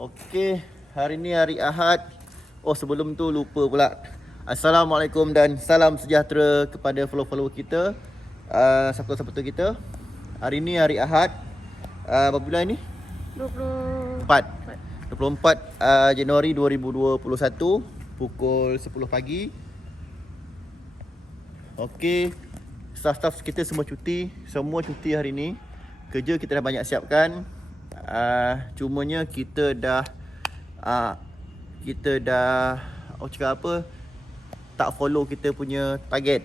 Okey, hari ni hari Ahad. Oh, sebelum tu lupa pula. Assalamualaikum dan salam sejahtera kepada follower-follower kita, supporter-supporter kita. Hari ni hari Ahad. Berapa bulan ni? 24. 24 Januari 2021 pukul 10 pagi. Okey, staff-staff kita semua cuti. Semua cuti hari ni. Kerja kita dah banyak siapkan. Cumanya kita dah cakap apa, tak follow kita punya target.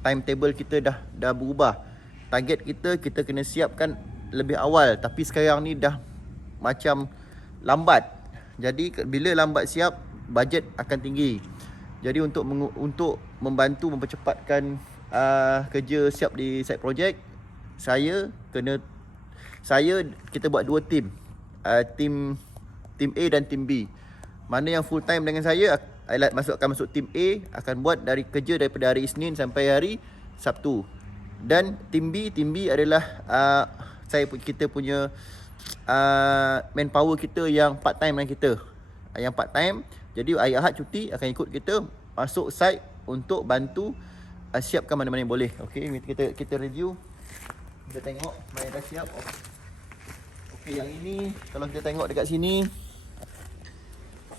Timetable kita dah berubah. Target kita kena siapkan lebih awal, tapi sekarang ni dah macam lambat. Jadi bila lambat siap, bajet akan tinggi. Jadi untuk membantu mempercepatkan kerja siap di site project, kita buat dua tim. Tim A dan tim B. Mana yang full time dengan saya akan masuk tim A, akan buat kerja daripada hari Isnin sampai hari Sabtu. Dan tim B adalah kita punya manpower kita yang part time dengan kita. Yang part time. Jadi hari Ahad cuti akan ikut kita masuk site untuk bantu siapkan mana-mana yang boleh. Okey, kita review. Kita tengok mana dah siap. Okey, yang ini kalau kita tengok dekat sini,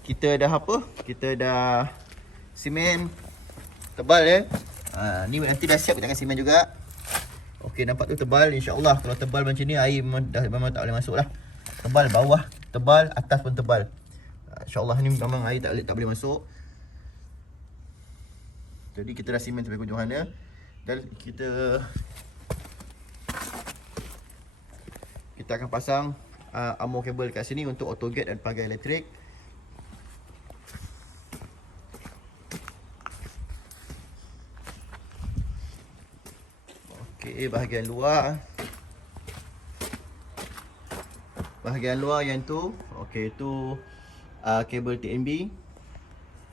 kita dah apa? Kita dah simen tebal ya. Ni nanti dah siap kita akan simen juga. Okey, nampak tu tebal. InsyaAllah kalau tebal macam ni, air memang tak boleh masuk lah. Tebal bawah tebal, atas pun tebal. InsyaAllah ni memang air tak boleh masuk. Jadi kita dah simen sampai hujung sana. Dan kita akan pasang armor kabel kat sini untuk auto gate dan pagar elektrik. Okey, bahagian luar yang tu, okey, tu kabel TNB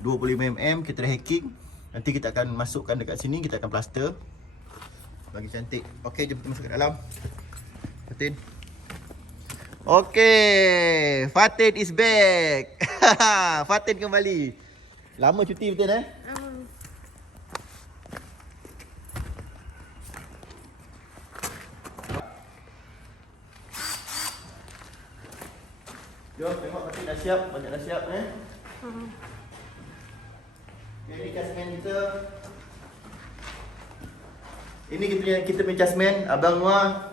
25mm kita dah hacking. Nanti kita akan masukkan dekat sini, kita akan plaster bagi cantik. Okey, jom kita masuk ke dalam. Fatin. Okey, Fatin is back. Fatin kembali. Lama cuti betul eh? Jom tengok Fatin dah siap, banyak dah siap eh. Okay, ini casement kita. Ini kita punya casement, Abang Noah.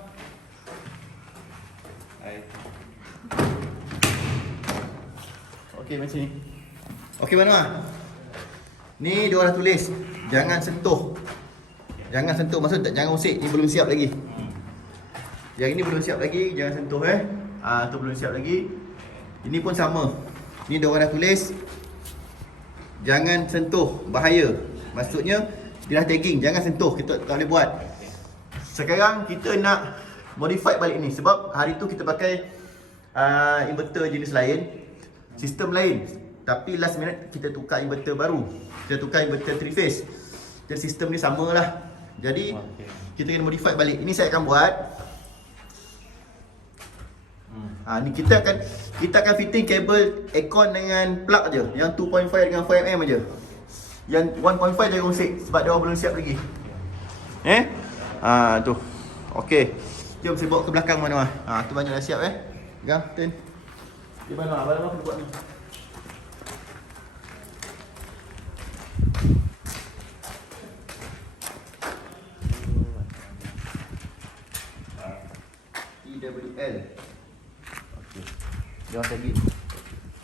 Okey, macam ni. Okey, mana? Ni dia orang tulis, jangan sentuh. Jangan sentuh, maksud tak jangan usik. Ni belum siap lagi. Yang ini belum siap lagi, jangan sentuh eh. Tu belum siap lagi. Ini pun sama. Ni dia orang dah tulis, jangan sentuh, bahaya. Maksudnya dia dah tagging, jangan sentuh, kita tak boleh buat. Sekarang kita nak modify balik ni sebab hari tu kita pakai inverter jenis lain, sistem lain. Tapi last minute kita tukar inverter baru. Kita tukar inverter 3 phase. Jadi sistem ni samalah. Jadi kita kena modify balik. Ini saya akan buat. Ni kita akan fitting kabel aircon dengan plug aja. Yang 2.5 dengan 5mm aja. Yang 1.5 jangan usik sebab dia orang belum siap lagi. Tu. Okey. Jom saya bawa ke belakang mana. Tu banyak dah siap Pegang, Tin. Di mana? Abang kena buat ni. TWL. Okey. Dia orang tadi.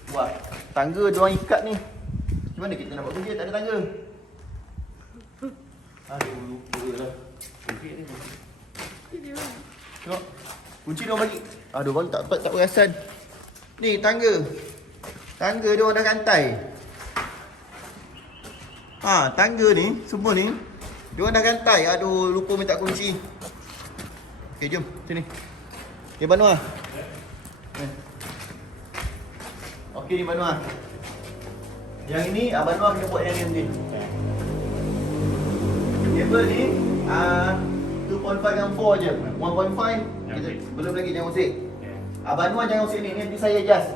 Buat tangga dia orang ikat ni. Macam mana kita nak buat kerja tak ada tangga? Aduh, lupa lah. Okey ni. Tengok. Kunci dia orang bagi. Aduh, baru tak perasan. Ni tangga. Tangga dia orang dah rantai. Tangga ni, semua ni dia orang dah rantai. Aduh, lupa minta kunci. Okey, jom sini. Okey, Banua. Okey ni Banua. Yang ini Abang Noah kena buat yang ni. Kabel ni 2.5 dengan 4 je. 1.5 kita belum lagi jangan usik. Abang Noah jangan usik ni, nanti saya adjust.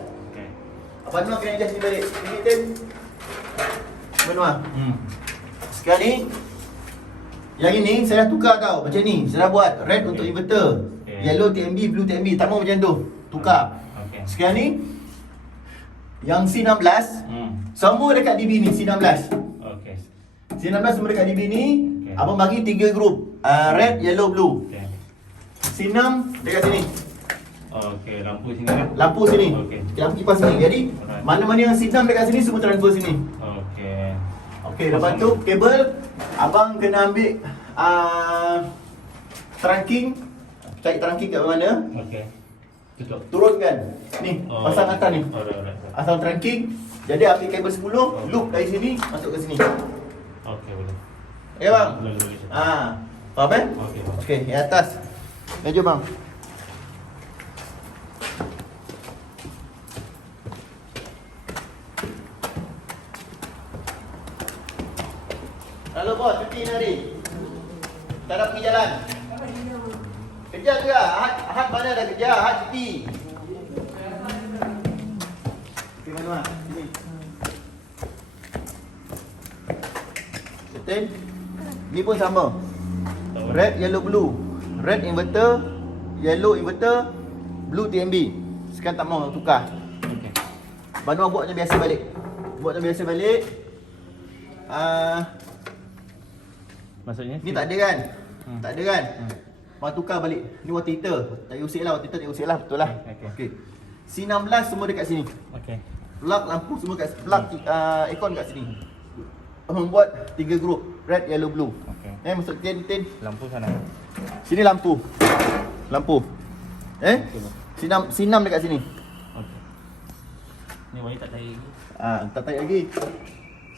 Abang Noah kena adjust ni balik. Ini ten. Abang Noah. Sekarang ni, yang ini saya dah tukar tau. Macam ni, saya dah buat red untuk inverter, yellow TMB, blue TMB. Tak mau macam tu. Tukar. Sekarang ni, yang C16 semua dekat DB ni, C16. C16 semua dekat DB ni. Abang bagi 3 group, red, yellow, blue. C6 dekat sini. Okey, lampu sini kan? Lampu sini. Okey. Lampu kipas sini. Jadi mana-mana yang C6 dekat sini semua transfer sini. Okey. Okey, lepas tu kabel abang kena ambil trunking. Cari trunking kat mana? Okey. Tutup. Turunkan. Ni, pasang atas ni. Alright. Asal trunking. Jadi ambil kabel 10, loop dari sini masuk ke sini. Okey, boleh. Okey bang? Boleh. Faham eh? Okey, bang. Okey, yang atas. Jom bang. Halo bos, cuti ni hari. Tak nak pergi jalan. Kerja juga. Ahad mana dah kerja? Ahad cuti. Okey, mana? Sini. Settle. Ni pun sama. Red, yellow, blue. Red inverter, yellow inverter, blue TMB. Sekarang tak mau tukar. Okey. Banu buat macam biasa balik. Buat macam biasa balik. Maksudnya Ni tak ada kan? Tak ada kan? Mau tukar balik. Ni water heater. Tak payah usik lah, water heater tak payah usik lah, betul lah. Okey. C16 semua dekat sini. Okey. Plug lampu semua kat plug aircon kat sini. Membuat 3 group, red, yellow, blue. Okey. Masuk tin. Lampu sana. Sini lampu. Lampu. Okey, bang. C6 dekat sini. Okey. Ni wire tak tarik lagi. Tak tarik lagi.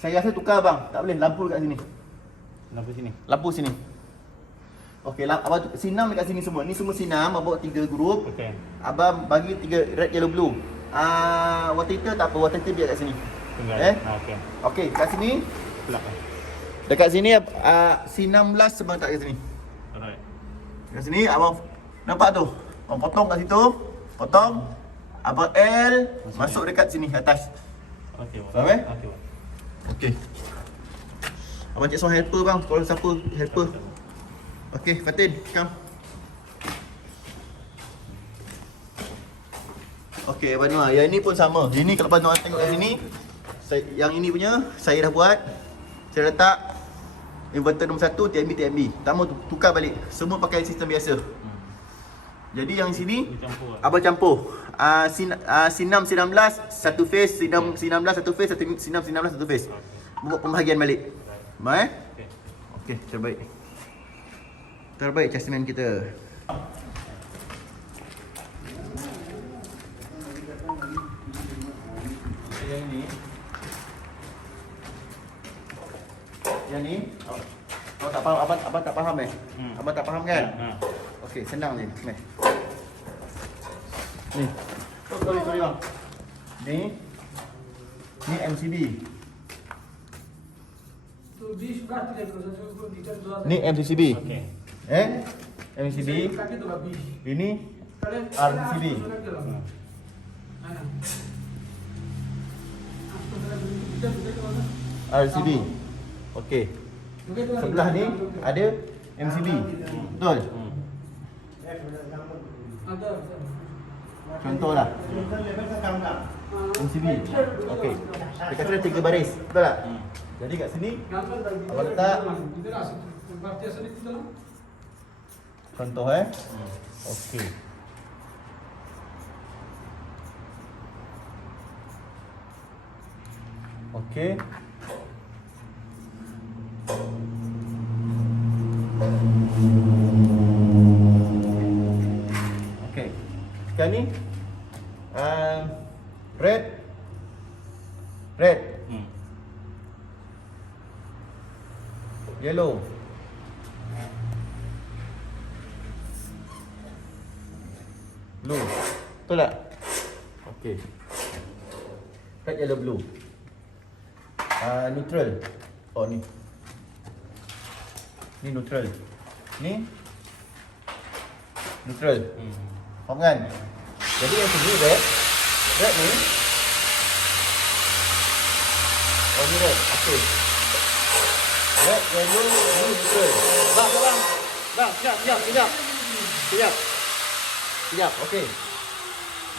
Saya rasa tukar bang. Tak boleh, lampu dekat sini. Lampu sini. Lampu sini. Okey, abang C6 dekat sini semua. Ni semua C6, abang buat 3 group. Okey. Abang bagi 3 red, yellow, blue. Water heater tak apa, water heater biar kat sini. Tinggal. Okey. Okey, kat sini. Pelak. Dekat sini C16 sebab tak kat sini. Alright. Kat sini abang nampak tu. Abang potong kat situ. Potong. Abang L masuk dekat sini atas. Okey, bang. Faham eh? Okey, bang. Okey. Abang cek seorang helper bang. Kalau siapa helper. Okey, Fatin, come. Okey, Abang Noah. Yang ini pun sama. Ini kalau Abang Noah tengok kat sini, yang ini punya saya dah buat. Saya letak inverter nombor 1 TMB. Tak mau tukar balik. Semua pakai sistem biasa. Jadi yang sini Campur. abang campur. C6 C16 satu phase, C16 satu phase, C6 C16 satu phase. Buat pembahagian balik. Baik? Okey. Okey, terbaik. Terbaik casement kita. Yang ni. Yang ni. Abang tak faham, abang tak faham Abang tak faham kan? Okey, senang je. Ni. Ni. Oh, sorry bang. Ni MCB. Ni MCB. Okey. MCB. Ini RCB. RCB. Okey. Sebelah ni ada MCB. Betul? Contohlah. MCB. Okey. Dekat sini 3 baris. Betul tak? Jadi kat sini abang letak contoh Okey. Okey. Okey. Sekarang ni red. Yellow. Blue. Betul tak? Okey. Red, yellow, blue. Neutral. Oh ni. Ni neutral. Ni neutral. Faham kan? Jadi yang sini red. Red ni Oh ni red. Okey. Red, yellow, blue, neutral. Bang, sekejap. Sekejap, okey.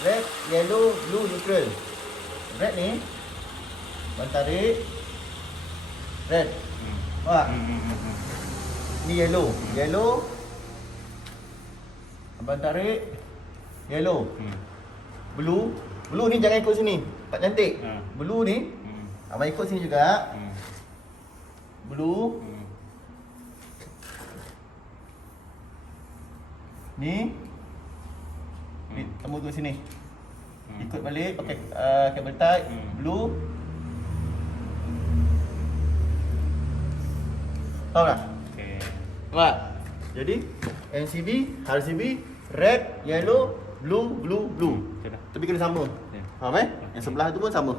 Red, yellow, blue, neutral. Red ni abang tarik. Red. Nampak? Ni yellow. Yellow. Abang tarik. Yellow. Blue. Blue ni jangan ikut sini. Tak cantik. Blue ni abang ikut sini juga. Blue. Ni temu ikut sini. Ikut balik pakai kabel tight. Blue. Tahu tak? Okey. Nampak? Jadi NCB, RCB, red, yellow, blue, blue, blue. Okey dah. Tapi kena sama. Ya. Faham eh? Yang sebelah tu pun sama.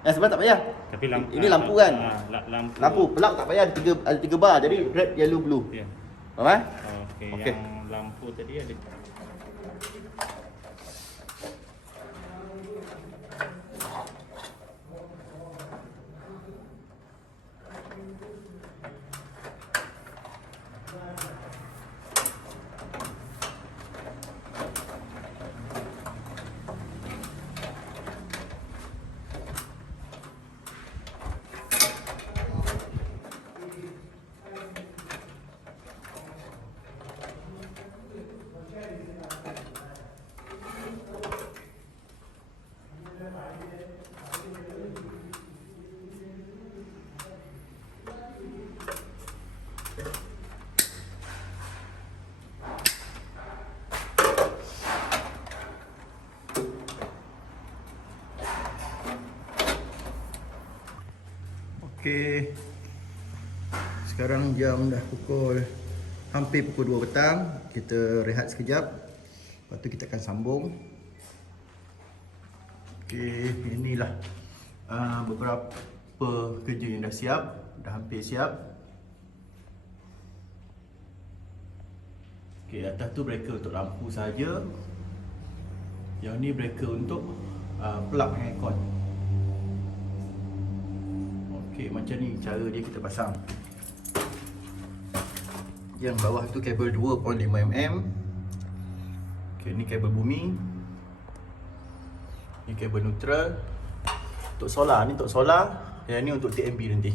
Yang sebelah tak payah. Tapi lampu Ini lampu kan? Lampu. Lampu pelak tak payah ada tiga bar. Jadi red, yellow, blue. Ya. Faham eh? Okey, Okey. yang lampu tadi ada. Okey. Sekarang jam dah hampir pukul 2 petang. Kita rehat sekejap. Lepas tu kita akan sambung. Okey, inilah beberapa kerja yang dah siap, dah hampir siap. Okey, atas tu breaker untuk lampu saja. Yang ni breaker untuk plug aircon. Okey, macam ni cara dia kita pasang. Yang bawah tu kabel 2.5mm. Okey, ni kabel bumi. Ni kabel neutral. Untuk solar, ni untuk solar. Yang ni untuk TMB nanti.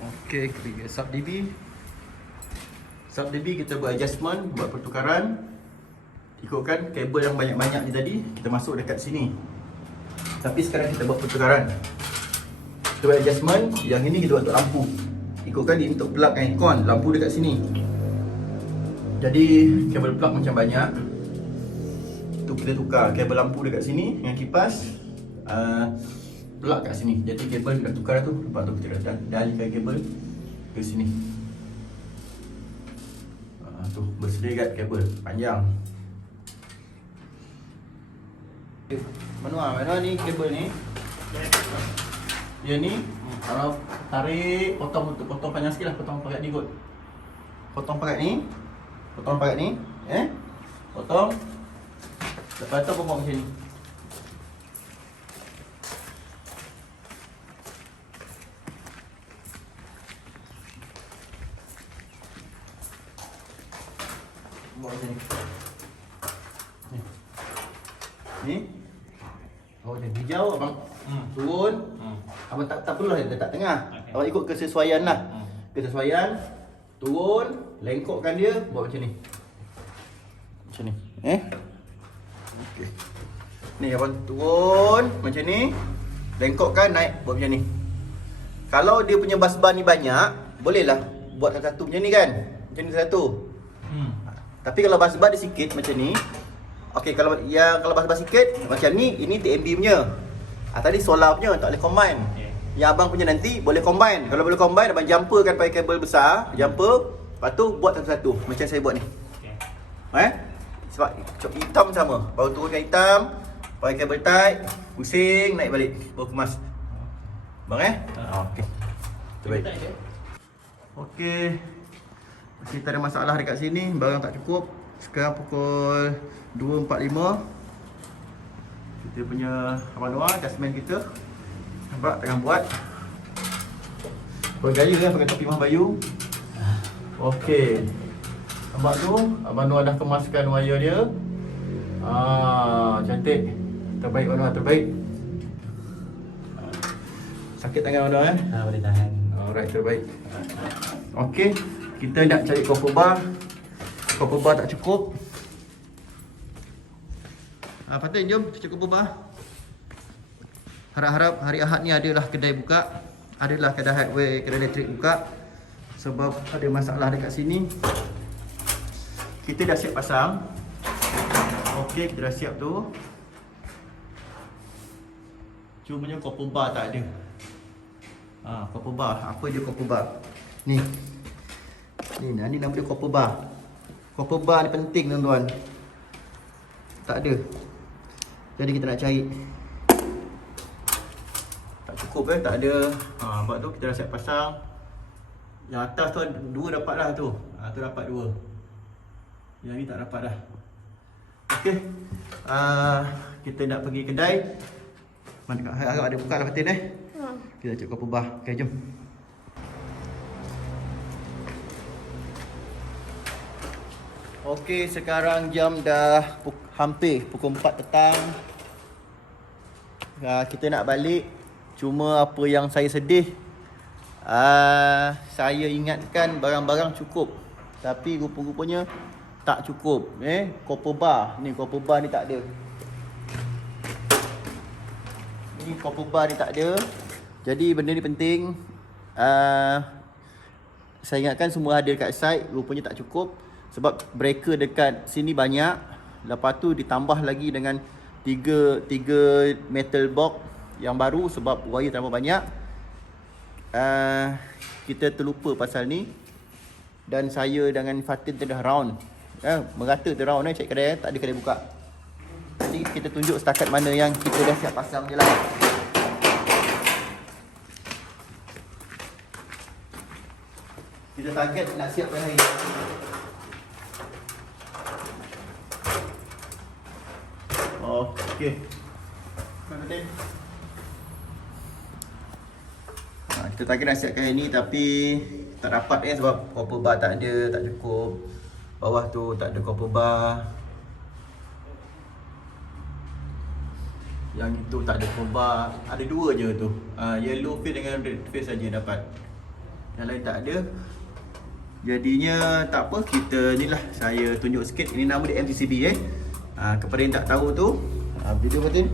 Okey, kita pergi sub DB. Sub DB kita buat adjustment, buat pertukaran. Ikutkan kabel yang banyak-banyak ni tadi, kita masuk dekat sini. Tapi sekarang kita buat pertukaran. Kita buat adjustment, yang ini kita buat untuk lampu. Ikutkan ini untuk plug aircon, lampu dekat sini. Jadi kabel plug macam banyak. Tu kita tukar kabel lampu dekat sini, yang kipas plug kat sini. Jadi kabel kita tukar tu, lepas tu kita dah alihkan kabel ke sini. Tu berserikat kabel panjang. Manual ni kabel ni. Dia ni kalau tarik, potong panjang sikit lah, potong pakat ni kot. Potong pakat ni. Potong. Lepas tu potong macam ni. Buat macam ni. Ni. Oh, dia hijau abang turun. Abang tak perlu lah letak tengah. Okey. Abang ikut kesesuaian lah. Kesesuaian. Turun, lengkokkan dia, buat macam ni. Macam ni. Okey. Ni abang turun macam ni. Lengkokkan, naik, buat macam ni. Kalau dia punya bas-bar ni banyak, bolehlah buat satu-satu macam ni kan. Macam ni satu. Tapi kalau bas-bar dia sikit macam ni. Okey, kalau bas-bar sikit macam ni, ini TMB punya. Tadi solar punya, tak boleh combine. Yang abang punya nanti boleh combine. Kalau boleh combine, abang jumperkan pakai kabel besar, jumper. Lepas tu buat satu-satu macam saya buat ni. Sebab hitam sama. Baru turunkan hitam, pakai kabel tight, pusing, naik balik, baru kemas. Bang okey. Terbaik. Okey. Kita ada masalah dekat sini, barang tak cukup. Sekarang pukul 2.45. Kita punya Abang Noah, dustman kita. Nampak tengah buat. Bergaya kan pakai topi Mah Bayu. Okey. Nampak tu, Abang Noah dah kemaskan wire dia. Cantik. Terbaik Abang Noah, terbaik. Sakit tangan Abang Noah eh? Boleh tahan. Alright, terbaik. Okey, kita nak cari copper bar. Copper bar tak cukup. Fatin, jom cari copper bar. Harap-harap hari Ahad ni adalah kedai buka. Adalah kedai hardware, kedai elektrik buka. Sebab ada masalah dekat sini. Kita dah siap pasang. Okey, kita dah siap tu. Cumanya copper bar tak ada. Copper bar. Apa dia copper bar? Ni nama dia copper bar. Copper bar ni penting tuan-tuan. Tak ada. Jadi kita nak cari. Tak cukup tak ada. Sebab tu kita dah siap pasang. Yang atas tu dua dapat dah tu. Tu dapat dua. Yang ni tak dapat dah. Okey. Kita nak pergi kedai. Mana harap ada buka lah Fatin Kita cek copper bar. Okey, jom. Okey, sekarang jam dah hampir pukul 4 petang. Kita nak balik. Cuma apa yang saya sedih, saya ingatkan barang-barang cukup. Tapi rupa-rupanya tak cukup. Copper bar. Ni copper bar ni tak ada. Ni copper bar ni tak ada. Jadi benda ni penting. Saya ingatkan semua ada dekat site. Rupanya tak cukup. Sebab breaker dekat sini banyak. Lepas tu ditambah lagi dengan tiga metal box yang baru. Sebab wire terlalu banyak. Kita terlupa pasal ni. Dan saya dengan Fatin tengah round. Merata tu round cek kedai. Tak ada kedai buka. Jadi kita tunjuk setakat mana yang kita dah siap pasang je lah. Kita target nak siap pada hari ni. Okey. Kita target nak siapkan hari ni tapi tak dapat sebab copper bar tak ada, tak cukup. Bawah tu tak ada copper bar. Yang itu tak ada copper bar. Ada dua je tu. Yellow face dengan red face saja dapat. Yang lain tak ada. Jadinya tak apa, kita ni lah saya tunjuk sikit. Ini nama dia MCCB kepada yang tak tahu tu, video Fatin.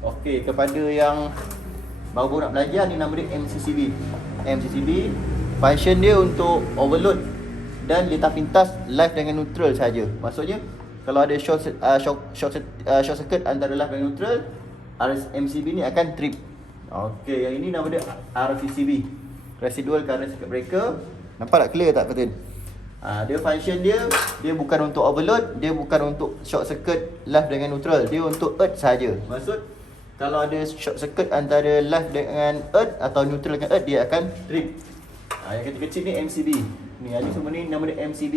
Okey, kepada yang baru nak belajar, ni nama dia MCCB. MCCB function dia untuk overload dan lintas pintas live dengan neutral saja. Maksudnya kalau ada short circuit antara live dan neutral, MCB ni akan trip. Okey, yang ini nama dia RCCB. Residual current circuit breaker. Nampak tak clear tak Fatin? Dia function dia bukan untuk overload, dia bukan untuk short circuit live dengan neutral, dia untuk earth saja. Maksud kalau ada short circuit antara live dengan earth atau neutral dengan earth, dia akan trip. Yang kecil-kecil ni MCB. Ni semua ni nama dia MCB.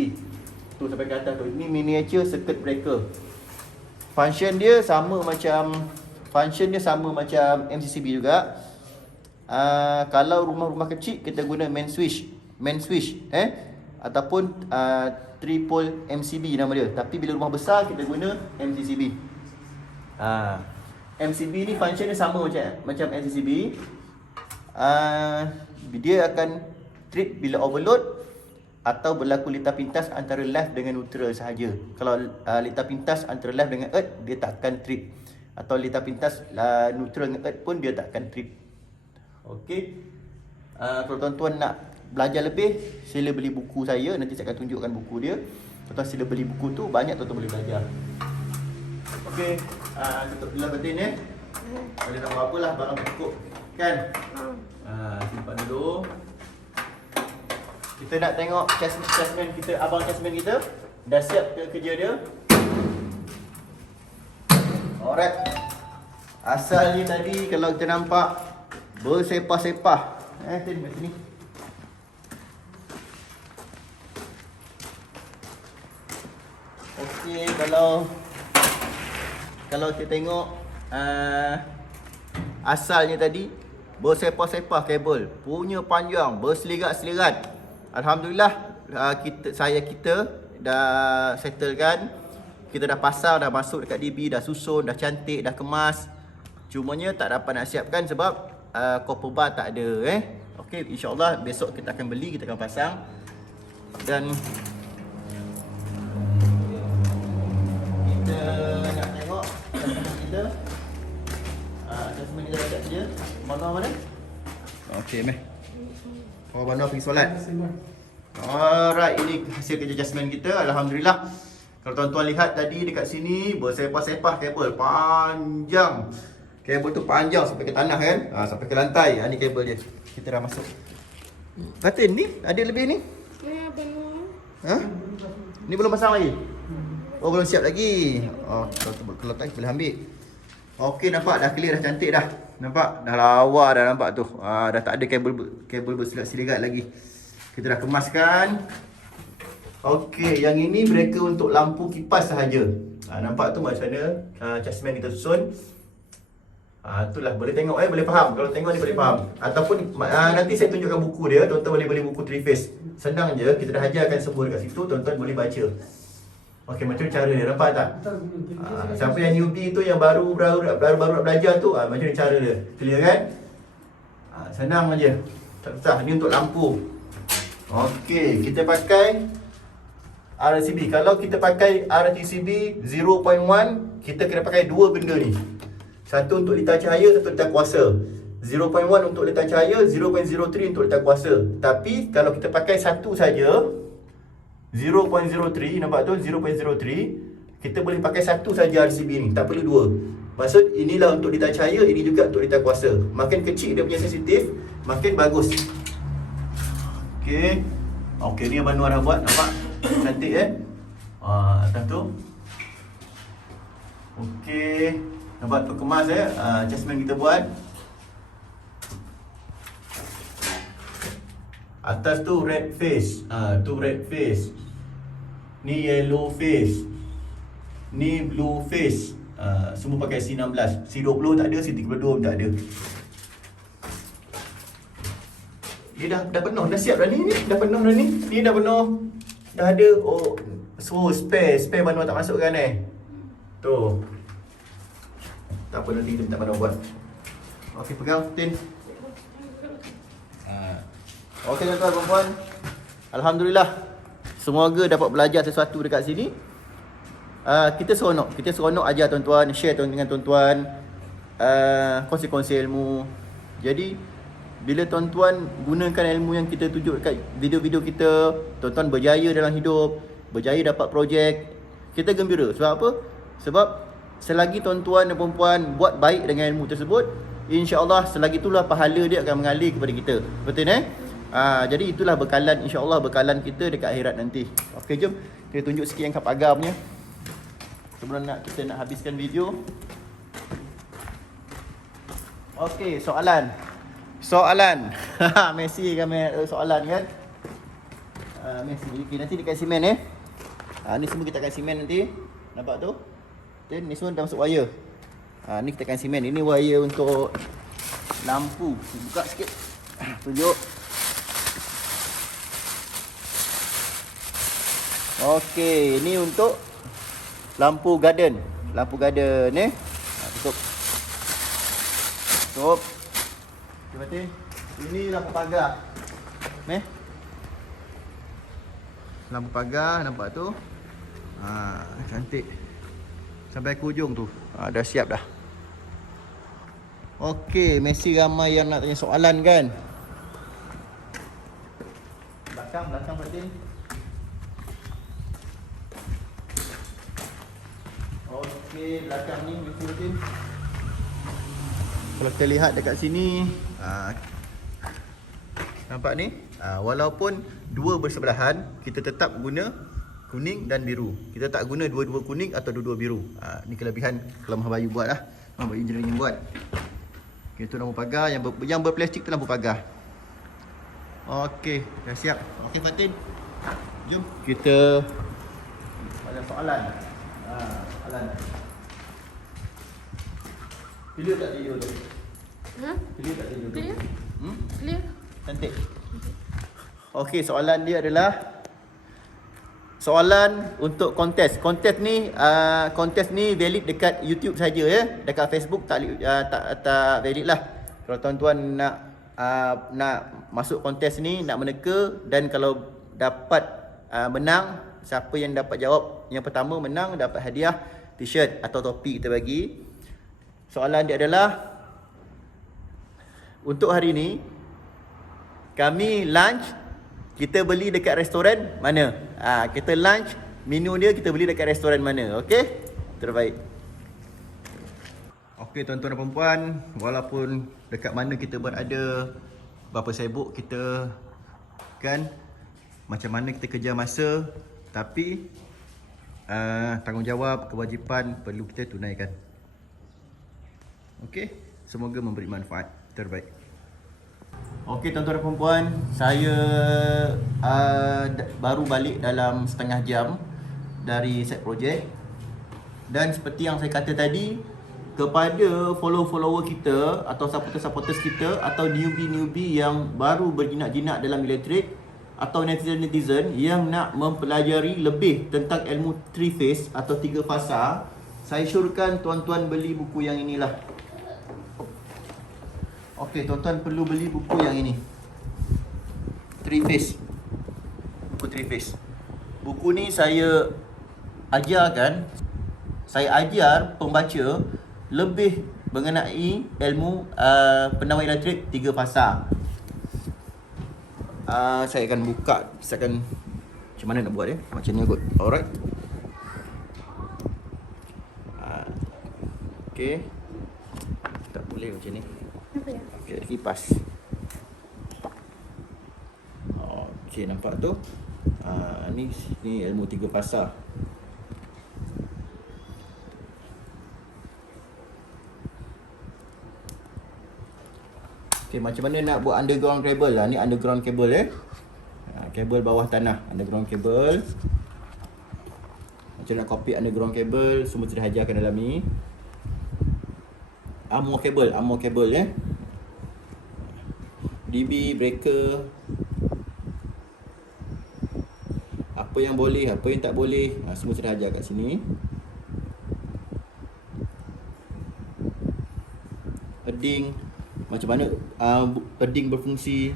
Tu sampai ke atas tu. Ini miniature circuit breaker. Function dia sama macam MCCB juga. Kalau rumah-rumah kecil kita guna main switch ataupun 3-pole MCB nama dia. Tapi bila rumah besar kita guna MCCB. MCB ni function dia sama macam MCCB. Dia akan trip bila overload atau berlaku lintas pintas antara live dengan neutral sahaja. Kalau lintas pintas antara live dengan earth, dia tak akan trip. Atau lintas pintas neutral dengan earth pun dia tak akan trip. Okey. Kalau tuan-tuan nak belajar lebih, sila beli buku saya. Nanti saya akan tunjukkan buku dia. Tuan-tuan sila beli buku tu, banyak tuan-tuan boleh belajar. Okey. Tutup dulu Fatin Boleh nak buat apalah, barang cukup kan? Simpan dulu. Kita nak tengok chessman kita, abang chessman kita dah siap ke kerja dia. Alright. Asal ni tadi kalau kita nampak bersepah-sepah. Tin kat sini. Okey, kalau kalau kita tengok asalnya tadi bersepah-sepah kabel, punya panjang, berselirat-selirat. Alhamdulillah kita dah settlekan. Kita dah pasang, dah masuk dekat DB, dah susun, dah cantik, dah kemas. Cumanya tak dapat nak siapkan sebab copper bar tak ada Okey, insya-Allah besok kita akan beli, kita akan pasang. Dan kita nak tengok kita adjustment kita dah dia. Mana? Okey, meh. Oh, Banu pergi solat. Alright, ini hasil kerja adjustment kita. Alhamdulillah. Kalau tuan-tuan lihat tadi dekat sini bersepah-sepah kabel panjang. Kabel tu panjang sampai ke tanah kan? Sampai ke lantai. Ni kabel dia. Kita dah masuk. Fatin ni ada lebih ni? Ya, belum. Ni belum pasang lagi? Oh, belum siap lagi. Oh, kalau tak boleh ambil. Okey, nampak dah clear, dah cantik dah. Nampak? Dah lawa dah nampak tu. Dah tak ada kabel bersilat-silirat lagi. Kita dah kemaskan. Okey, yang ini mereka untuk lampu kipas sahaja. Nampak tu macam mana adjustment kita susun. Itulah, boleh tengok boleh faham. Kalau tengok ni boleh faham. Ataupun nanti saya tunjukkan buku dia. Tuan-tuan boleh beli buku 3 phase. Senang je, kita dah ajarkan semua dekat situ. Tuan-tuan boleh baca. Okey, macam cara dia, nampak tak? Siapa yang newbie tu, yang baru belajar tu, macam ni cara dia. Clear kan? Senang aja. Tak susah. Ni untuk lampu. Okey, kita pakai RCB. Kalau kita pakai RTCB 0.1, kita kena pakai dua benda ni. Satu untuk litar cahaya, satu litar kuasa. 0.1 untuk litar cahaya, 0.03 untuk litar kuasa. Tapi kalau kita pakai satu saja, 0.03, nampak tu 0.03, kita boleh pakai satu saja RCB ni, tak perlu dua. Maksud inilah untuk litar cahaya, ini juga untuk litar kuasa. Makin kecil dia punya sensitif, makin bagus. Okey. Okey, ni Abang Noor dah buat, nampak? Cantik atas tu. Okey. Nampak tu kemas adjustment kita buat. Atas tu red face. Tu red face. Ni yellow face. Ni blue face. Semua pakai C16. C20 tak ada, C32 pun tak ada. Dia dah penuh, dah siap dah ni. Dah penuh dah ni. Ni dah penuh. Dah ada. Oh, so spare Banu tak masukkan Tu. Tak apa, nanti kita minta Banu buat. Okey, pegang tin. Okey tuan-tuan dan puan. Alhamdulillah. Semoga dapat belajar sesuatu dekat sini. Kita seronok ajar tuan-tuan, share dengan tuan-tuan, kongsi-kongsi ilmu. Jadi bila tuan-tuan gunakan ilmu yang kita tunjuk dekat video-video kita, tuan-tuan berjaya dalam hidup, berjaya dapat projek, kita gembira. Sebab apa? Sebab selagi tuan-tuan dan puan-puan buat baik dengan ilmu tersebut, insya-Allah selagi itulah pahala dia akan mengalir kepada kita. Betul jadi itulah bekalan, insya-Allah bekalan kita dekat akhirat nanti. Okey, jom kita tunjuk sikit yang kap agar punya. Sebelum kita nak habiskan video. Okey, soalan. Messi kan soalan kan? Messi. Okay, nanti dekat simen ni semua kita akan simen nanti. Nampak tu? Ni semua dah masuk wire. Ni kita akan simen. Ini wire untuk lampu. Buka sikit. Tunjuk. Okey, ini untuk lampu garden. Tutup. Okey, ini lampu pagar. Lampu pagar, nampak tu? Cantik. Sampai ke ujung tu. Dah siap dah. Okey, mesti ramai yang nak tanya soalan kan? Belakang Fatin. Okey, belakang ni mesti Fatin. Kalau kita lihat dekat sini, nampak ni? Walaupun dua bersebelahan, kita tetap guna kuning dan biru. Kita tak guna dua-dua kuning atau dua-dua biru. Ni kelebihan kalau Maha Bayu buat lah. Maha Bayu engineering buat. Okay, tu lampu pagar. Yang berplastik tu lampu pagar. Okey, dah siap. Okey Fatin, jom kita ada soalan. Soalan. Clear tak video tu? Ha? Clear tak video tu? Clear? Hmm? Clear? Cantik. Okey, soalan dia adalah soalan untuk kontes. Kontes ni valid dekat YouTube saja ya. Dekat Facebook tak valid lah. Kalau tuan-tuan nak masuk kontes ni, nak meneka, dan kalau dapat menang, siapa yang dapat jawab yang pertama menang dapat hadiah t-shirt atau topi kita bagi. Soalan dia adalah untuk hari ni kami lunch kita beli dekat restoran mana? Kita lunch, menu dia kita beli dekat restoran mana? Okey? Terbaik. Okey tuan-tuan dan puan-puan, walaupun dekat mana kita berada, berapa sibuk kita kan, macam mana kita kejar masa, tapi tanggungjawab, kewajipan perlu kita tunaikan. Okey? Semoga memberi manfaat. Terbaik. Okey tuan-tuan dan puan-puan, saya baru balik dalam setengah jam dari set project. Dan seperti yang saya kata tadi, kepada follower-follower kita atau supporters-supporters kita atau newbie-newbie yang baru berjinak-jinak dalam elektrik atau netizen-netizen yang nak mempelajari lebih tentang ilmu 3 phase atau 3 fasa, saya syorkan tuan-tuan beli buku yang inilah. Okey, tuan-tuan perlu beli buku yang ini. 3 phase. Buku 3 phase. Buku ni saya ajar pembaca lebih mengenai ilmu penawar elektrik 3 fasa. Saya akan buka, macam mana nak buat dia? Macam ni kot. Alright. Okey. Tak boleh macam ni. Apa ya? Okay, kipas. Okey, nampak tu? Ni ilmu 3 fasa. Okey, macam mana nak buat underground cable lah. Ni underground cable kabel bawah tanah, underground cable. Macam nak copy underground cable, semua sudah ajarkan dalam ni. Armor cable DB, breaker, apa yang boleh, apa yang tak boleh, semua sudah ajar kat sini. Earding, macam mana earding berfungsi.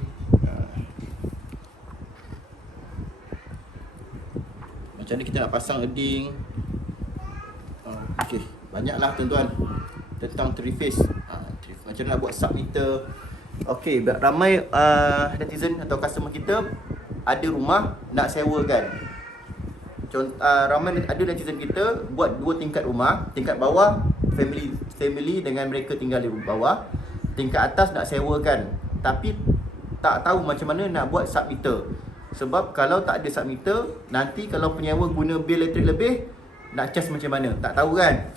Macam mana kita nak pasang earding. Okey, banyaklah tuan-tuan tentang 3 phase. Macam mana nak buat submeter. Okey, ramai netizen atau customer kita ada rumah nak sewakan. Ramai ada netizen kita buat 2 tingkat rumah. Tingkat bawah family dengan mereka tinggal di bawah. Tingkat atas nak sewakan, tapi tak tahu macam mana nak buat submeter. Sebab kalau tak ada submeter, nanti kalau penyewa guna bil elektrik lebih, nak charge macam mana? Tak tahu kan?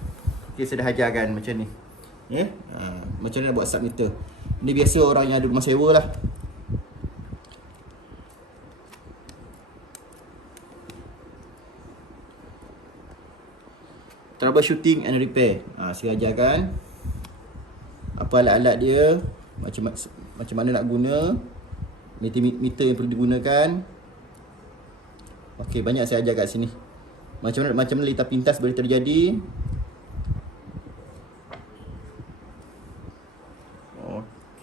Okay, saya dah ajarkan macam ni. Macam mana nak buat submeter. Ini biasa orang yang ada rumah sewa lah. Troubleshooting and repair. Saya ajarkan apa alat-alat dia, macam mana nak guna, meter yang perlu digunakan. Okey, banyak saya ajar kat sini. Macam mana litar pintas boleh terjadi.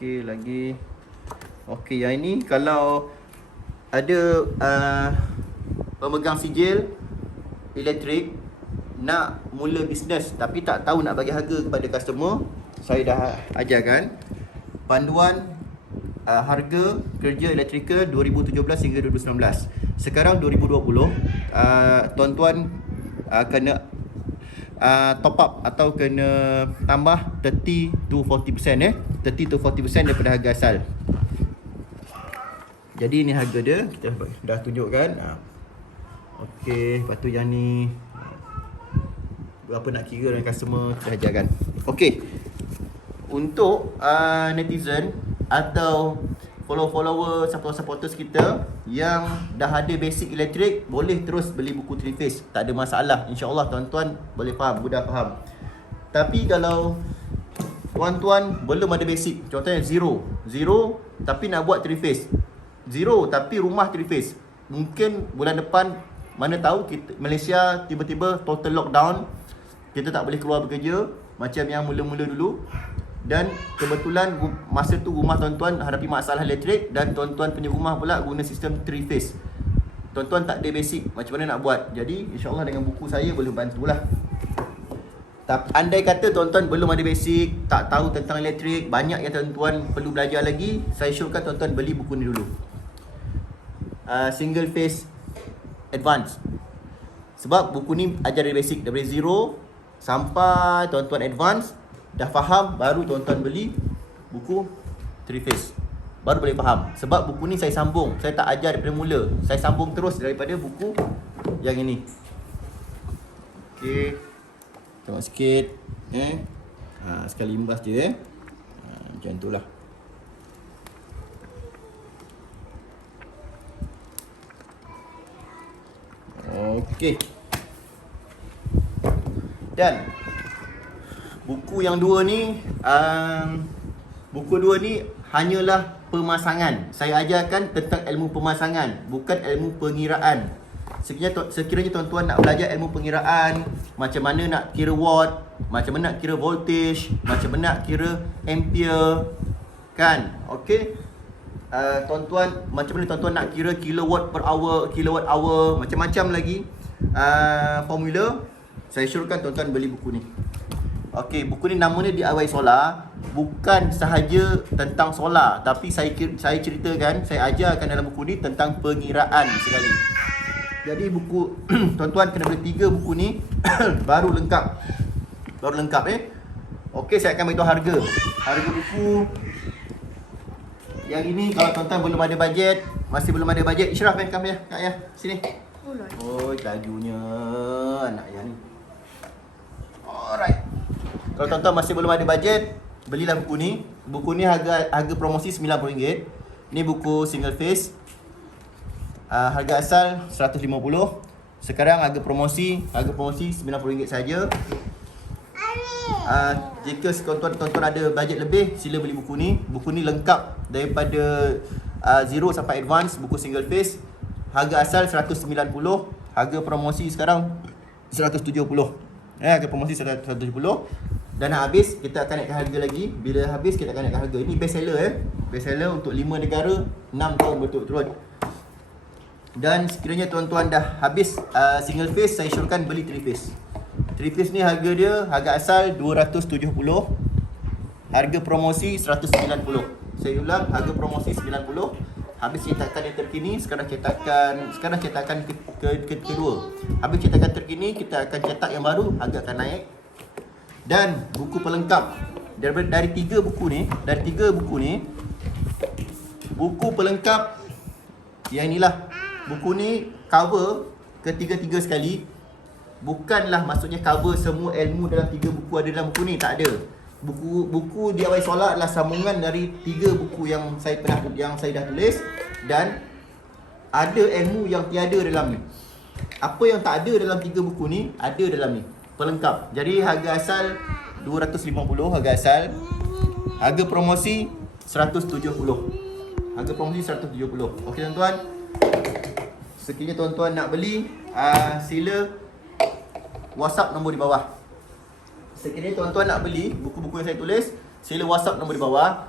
Okey, lagi. Okey, yang ini kalau ada pemegang sijil elektrik nak mula bisnes tapi tak tahu nak bagi harga kepada customer, saya dah ajarkan panduan harga kerja elektrikal 2017 hingga 2019. Sekarang 2020, tuan-tuan kena top up atau kena tambah 30 to 40%, 30 to 40% daripada harga asal. Jadi ni harga dia, kita dah tunjukkan. Okey, lepas tu yang ni berapa nak kira dengan customer, kita ajarkan. Okey, untuk netizen atau follower-follower, supporters kita yang dah ada basic elektrik, boleh terus beli buku 3 phase, tak ada masalah. InsyaAllah tuan-tuan boleh faham, mudah faham. Tapi kalau tuan-tuan belum ada basic, contohnya zero tapi nak buat 3 phase, zero tapi rumah 3 phase, mungkin bulan depan mana tahu kita, Malaysia tiba-tiba total lockdown, kita tak boleh keluar bekerja macam yang mula-mula dulu. Dan kebetulan masa tu rumah tuan-tuan hadapi masalah elektrik, dan tuan-tuan punya rumah pula guna sistem 3 phase. Tuan-tuan tak ada basic macam mana nak buat. Jadi insyaAllah dengan buku saya boleh bantulah. Tapi andai kata tuan-tuan belum ada basic, tak tahu tentang elektrik, banyak yang tuan-tuan perlu belajar lagi, saya syorkan tuan-tuan beli buku ni dulu. Single phase advance. Sebab buku ni ajar dari basic, daripada zero sampai tuan-tuan advance. Dah faham, baru tuan-tuan beli buku 3 phase, baru boleh faham. Sebab buku ni saya sambung, saya tak ajar daripada mula, saya sambung terus daripada buku yang ini. Okey, tengok sikit sekali imbas je macam tu lah. Okey, dan buku yang dua ni, buku dua ni hanyalah pemasangan. Saya ajarkan tentang ilmu pemasangan, bukan ilmu pengiraan. Sekiranya tuan-tuan nak belajar ilmu pengiraan, macam mana nak kira watt, macam mana nak kira voltage, macam mana nak kira ampere, kan? Okey. Tuan-tuan, macam mana tuan-tuan nak kira kilowatt per hour, kilowatt hour, macam-macam lagi formula, saya syorkan tuan-tuan beli buku ni. Okey, buku ni namanya DIY Solar. Bukan sahaja tentang solar, tapi saya ceritakan, saya ajarkan dalam buku ni tentang pengiraan sekali. Jadi buku tuan-tuan kena beli 3 buku ni baru lengkap. Okey, saya akan beritahu harga. Harga buku yang ini kalau tuan-tuan belum ada bajet, masih belum ada bajet, Ishraf come ya, Kak ya, sini. Oh, lajunya anak yang ni. Alright. Kalau tuan-tuan masih belum ada bajet, belilah buku ni. Buku ni harga promosi RM90. Ni buku single phase. Harga asal RM150. Sekarang harga promosi RM90 saja. Jika tuan-tuan ada bajet lebih, sila beli buku ni. Buku ni lengkap daripada zero sampai advance, buku single phase. Harga asal RM190. Harga promosi sekarang RM170. Harga promosi RM170. Dan nak habis, kita akan naikkan harga lagi. Bila habis, kita akan naikkan harga. Ini best seller best seller untuk 5 negara, 6 tahun berturut-turut. Dan sekiranya tuan-tuan dah habis single phase, saya syorkan beli 3 phase. 3 phase ni harga dia, harga asal RM270. Harga promosi RM190. Saya ulang, harga promosi RM90. Habis cetakan yang terkini, sekarang cetakan kedua. Habis cetakan terkini, kita akan cetak yang baru, harga akan naik. Dan buku pelengkap dari 3 buku ni, buku pelengkap yang inilah. Buku ni cover ketiga-tiga sekali. Bukanlah maksudnya cover semua ilmu dalam 3 buku ada dalam buku ni, tak ada. Buku DIY Solar adalah sambungan dari 3 buku yang saya dah tulis, dan ada ilmu yang tiada dalam ni. Apa yang tak ada dalam 3 buku ni ada dalam ni, pelengkap. Jadi harga asal RM250, harga asal. Harga promosi RM170. Harga promosi RM170. Okey tuan-tuan. Sekiranya tuan-tuan nak beli, sila WhatsApp nombor di bawah. Sekiranya tuan-tuan nak beli buku-buku yang saya tulis, sila WhatsApp nombor di bawah.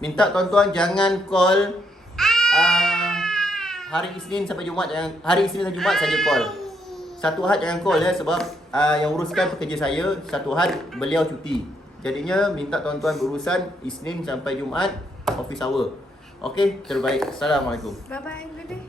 Minta tuan-tuan jangan call hari Isnin sampai Jumaat, hari Isnin sampai Jumaat saja call. Satu Ahad jangan call sebab yang uruskan pekerja saya, satu Ahad beliau cuti. Jadinya minta tuan-tuan berurusan Isnin sampai Jumaat office hour. Okey, terbaik. Assalamualaikum. Bye-bye, baby.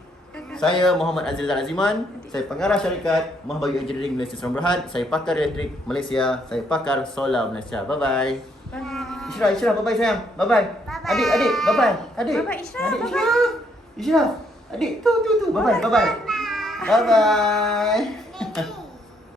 Saya Muhammad Azil Zan Aziman. Saya pengarah syarikat Mahbagi Engineering Malaysia Serang Berhad. Saya pakar elektrik Malaysia. Saya pakar solar Malaysia. Bye-bye. Bye. Ishraf, bye-bye sayang. Bye-bye. Adik, bye-bye. Adik. Bye-bye, Ishraf. Ishraf. Adik, tu. Bye-bye. Bye-bye.